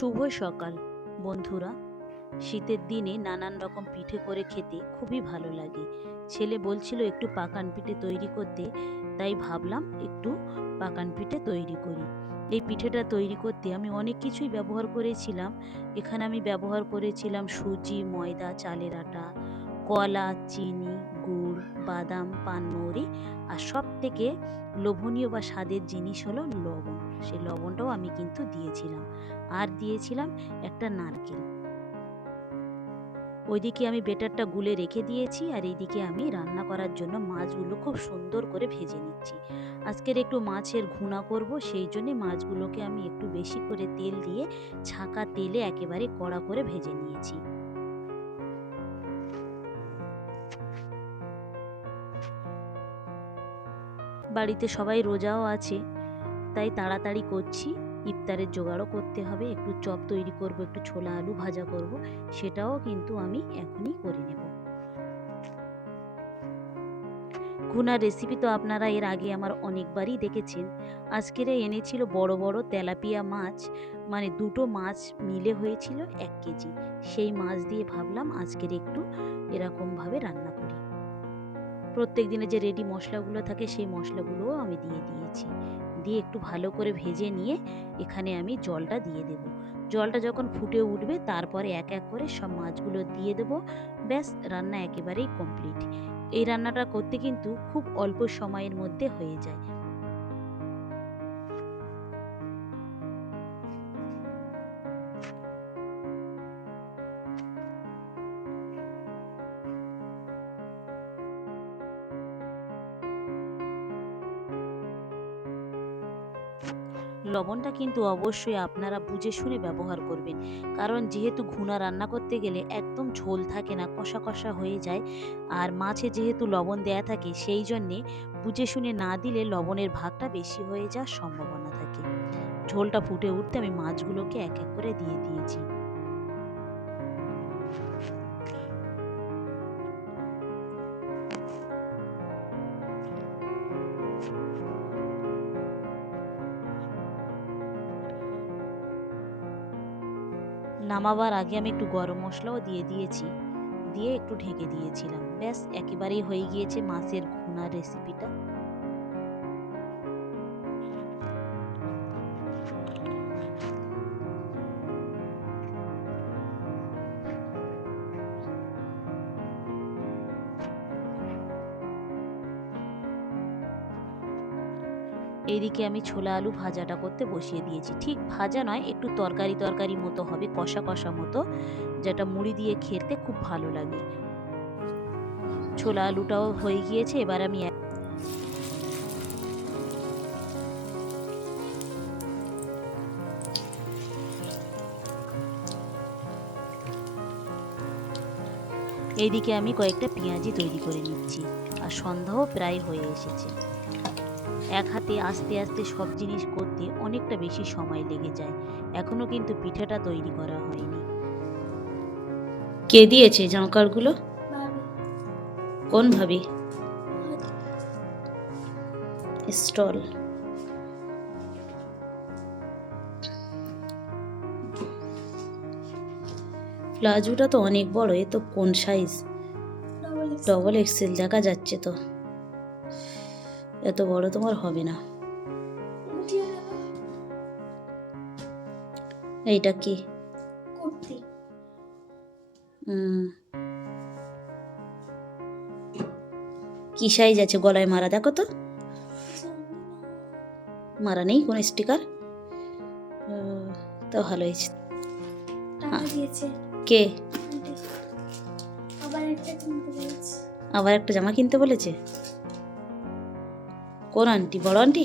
শুভ সকাল বন্ধুরা। শীতের দিনে নানান রকম পিঠে করে খেতে খুবই ভালো লাগে। ছেলে বলছিল একটু পাকান পিঠে তৈরি করতে, তাই ভাবলাম একটু পাকান পিঠে তৈরি করি। এই পিঠেটা তৈরি করতে আমি অনেক কিছুই ব্যবহার করেছিলাম। এখানে আমি ব্যবহার করেছিলাম সুজি, ময়দা, চালের আটা, কলা, চিনি, গুড়, বাদাম, পানমৌরি, আর সব থেকে লোভনীয় বা স্বাদের জিনিস হলো লবণ। সেই লবণটাও আমি কিন্তু দিয়েছিলাম, আর দিয়েছিলাম একটা নারকেল। ওইদিকে আমি বেটারটা গুলে রেখে দিয়েছি, আর এইদিকে আমি রান্না করার জন্য মাছগুলো খুব সুন্দর করে ভেজে নিচ্ছি। আজকের একটু মাছের ভুনা করব, সেই জন্যে মাছগুলোকে আমি একটু বেশি করে তেল দিয়ে ছাঁকা তেলে একেবারে কড়া করে ভেজে নিয়েছি। বাড়িতে সবাই রোজাও আছে, তাই তাড়াতাড়ি করছি। ইফতারের জোগাড়ও করতে হবে, একটু চপ তৈরি করব, একটু ছোলা আলু ভাজা করব, সেটাও কিন্তু আমি এখনই করে নেব। ভুনার রেসিপি তো আপনারা এর আগে আমার অনেকবারই দেখেছেন। আজকের এনেছিল বড় বড় তেলাপিয়া মাছ, মানে দুটো মাছ মিলে হয়েছিল 1 কেজি। সেই মাছ দিয়ে ভাবলাম আজকের একটু এরকমভাবে রান্না করি। প্রত্যেক দিনে যে রেডি মশলাগুলো থাকে সেই মশলাগুলোও আমি দিয়ে দিয়েছি। দিয়ে একটু ভালো করে ভেজে নিয়ে এখানে আমি জলটা দিয়ে দেব। জলটা যখন ফুটে উঠবে তারপরে এক এক করে সব মাছগুলো দিয়ে দেব। ব্যাস, রান্না একেবারেই কমপ্লিট। এই রান্নাটা করতে কিন্তু খুব অল্প সময়ের মধ্যে হয়ে যায়। লবণটা কিন্তু অবশ্যই আপনারা বুঝে শুনে ব্যবহার করবেন, কারণ যেহেতু ভুনা রান্না করতে গেলে একদম ঝোল থাকে না, কষা কষা হয়ে যায়। আর মাছে যেহেতু লবণ দেয়া থাকে, সেই জন্যে বুঝে শুনে না দিলে লবণের ভাগটা বেশি হয়ে যাওয়ার সম্ভাবনা থাকে। ঝোলটা ফুটে উঠতে আমি মাছগুলোকে এক এক করে দিয়ে দিয়েছি। নামাবার আগে আমি একটু গরম মশলাও দিয়ে দিয়েছি, দিয়ে একটু ঢেকে দিয়েছিলাম। ব্যাস, একেবারেই হয়ে গিয়েছে মাছের ভুনার রেসিপিটা। এইদিকে আমি ছোলা আলু ভাজাটা করতে বসিয়ে দিয়েছি। ঠিক ভাজা নয়, একটু তরকারি তরকারি মতো হবে, কষা কষা মতো, যেটা মুড়ি দিয়ে খেতে খুব ভালো লাগে। ছোলা আলুটাও হয়ে গিয়েছে, এবার আমি এইদিকে আমি কয়েকটা পেঁয়াজি তৈরি করে নিচ্ছি। আর সন্ধ্যাও প্রায় হয়ে এসেছে। এক হাতে আস্তে আস্তে সব জিনিস করতে অনেকটা বেশি সময় লেগে যায়। এখনো কিন্তু পিঠাটা তৈরি করা হয়নি। কে দিয়েছে জামকারগুলো? কোন ভাবি? স্টল। প্লাজোটা তো অনেক বড়, এ তো কোন সাইজ? ডবল এক্সেল দেখা যাচ্ছে তো। এত বড় তোমার হবে না। এইটা কি? কি সাইজ আছে গলায় মারা? দেখো তো, মারা নেই কোনো স্টিকার। তো ভালো হয়েছে। কে? আবার একটা জামা কিনতে বলেছে? কোন আন্টি? বড় আন্টি?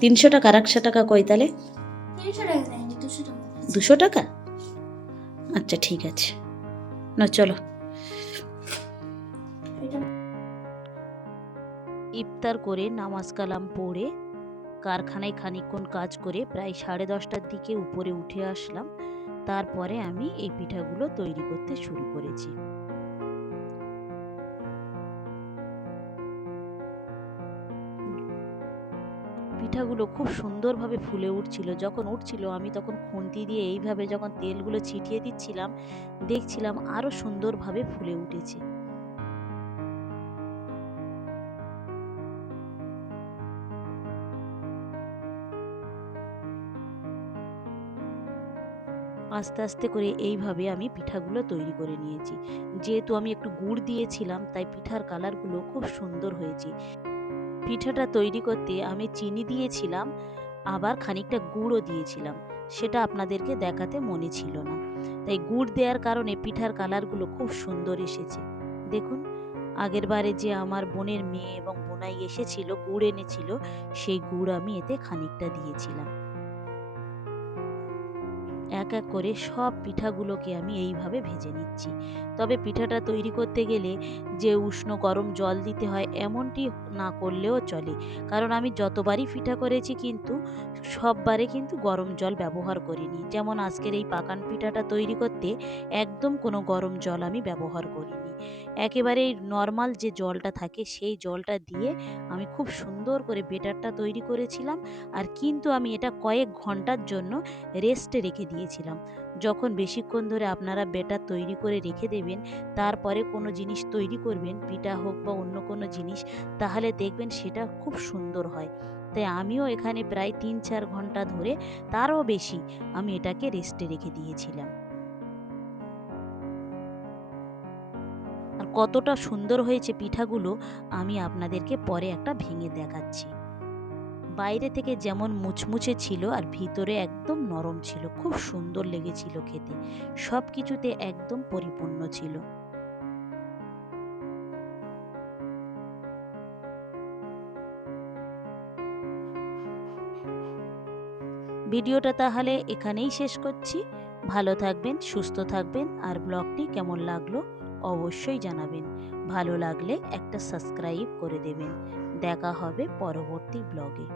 $300? আর 100 টাকা কই তাহলে? 200 টাকা? আচ্ছা ঠিক আছে, না চলো। ইফতার করে নামাজ কালাম পড়ে কারখানায় খানিকক্ষণ কাজ করে প্রায় 10:30টার দিকে উপরে উঠে আসলাম। তারপরে আমি এই পিঠাগুলো তৈরি করতে শুরু করেছি। পিঠাগুলো খুব সুন্দরভাবে ফুলে উঠছিল। যখন উঠছিল আমি তখন খুন্তি দিয়ে এইভাবে যখন তেলগুলো ছিটিয়ে দিচ্ছিলাম, দেখছিলাম আরো সুন্দরভাবে ফুলে উঠেছে। আস্তে আস্তে করে এইভাবে আমি পিঠাগুলো তৈরি করে নিয়েছি। যেহেতু আমি একটু গুড় দিয়েছিলাম তাই পিঠার কালারগুলো খুব সুন্দর হয়েছে। পিঠাটা তৈরি করতে আমি চিনি দিয়েছিলাম, আবার খানিকটা গুড়ও দিয়েছিলাম। সেটা আপনাদেরকে দেখাতে মনে ছিল না। তাই গুড় দেওয়ার কারণে পিঠার কালারগুলো খুব সুন্দর এসেছে। দেখুন, আগেরবারে যে আমার বোনের মেয়ে এবং বোনাই এসেছিল, গুড় এনেছিল, সেই গুড় আমি এতে খানিকটা দিয়েছিলাম। এক এক করে সব পিঠাগুলোকে আমি এইভাবে ভেজে নিচ্ছি। তবে পিঠাটা তৈরি করতে গেলে যে উষ্ণ গরম জল দিতে হয় এমনটি না করলেও চলে। কারণ আমি যতবারই পিঠা করেছি কিন্তু সববারে কিন্তু গরম জল ব্যবহার করিনি। যেমন আজকের এই পাকান পিঠাটা তৈরি করতে একদম কোনো গরম জল আমি ব্যবহার করিনি। একেবারেই নর্মাল যে জলটা থাকে সেই জলটা দিয়ে আমি খুব সুন্দর করে বেটারটা তৈরি করেছিলাম। আর কিন্তু আমি এটা কয়েক ঘন্টার জন্য রেস্টে রেখে দিয়েছিলাম। যখন বেশিক্ষণ ধরে আপনারা ব্যাটার তৈরি করে রেখে দেবেন, তারপরে কোনো জিনিস তৈরি করবেন, পিঠা হোক বা অন্য কোনো জিনিস, তাহলে দেখবেন সেটা খুব সুন্দর হয়। তাই আমিও এখানে প্রায় ৩-৪ ঘন্টা ধরে, তারও বেশি, আমি এটাকে রেস্টে রেখে দিয়েছিলাম। আর কতটা সুন্দর হয়েছে পিঠাগুলো আমি আপনাদেরকে পরে একটা ভেঙে দেখাচ্ছি। বাইরে থেকে যেমন মুচমুচে ছিল আর ভিতরে একদম নরম ছিল, খুব সুন্দর লেগেছিল খেতে, সব কিছুতে একদম পরিপূর্ণ ছিল। ভিডিওটা তাহলে এখানেই শেষ করছি। ভালো থাকবেন, সুস্থ থাকবেন, আর ব্লগটি কেমন লাগলো অবশ্যই জানাবেন। ভালো লাগলে একটা সাবস্ক্রাইব করে দেবেন। দেখা হবে পরবর্তী ব্লগে।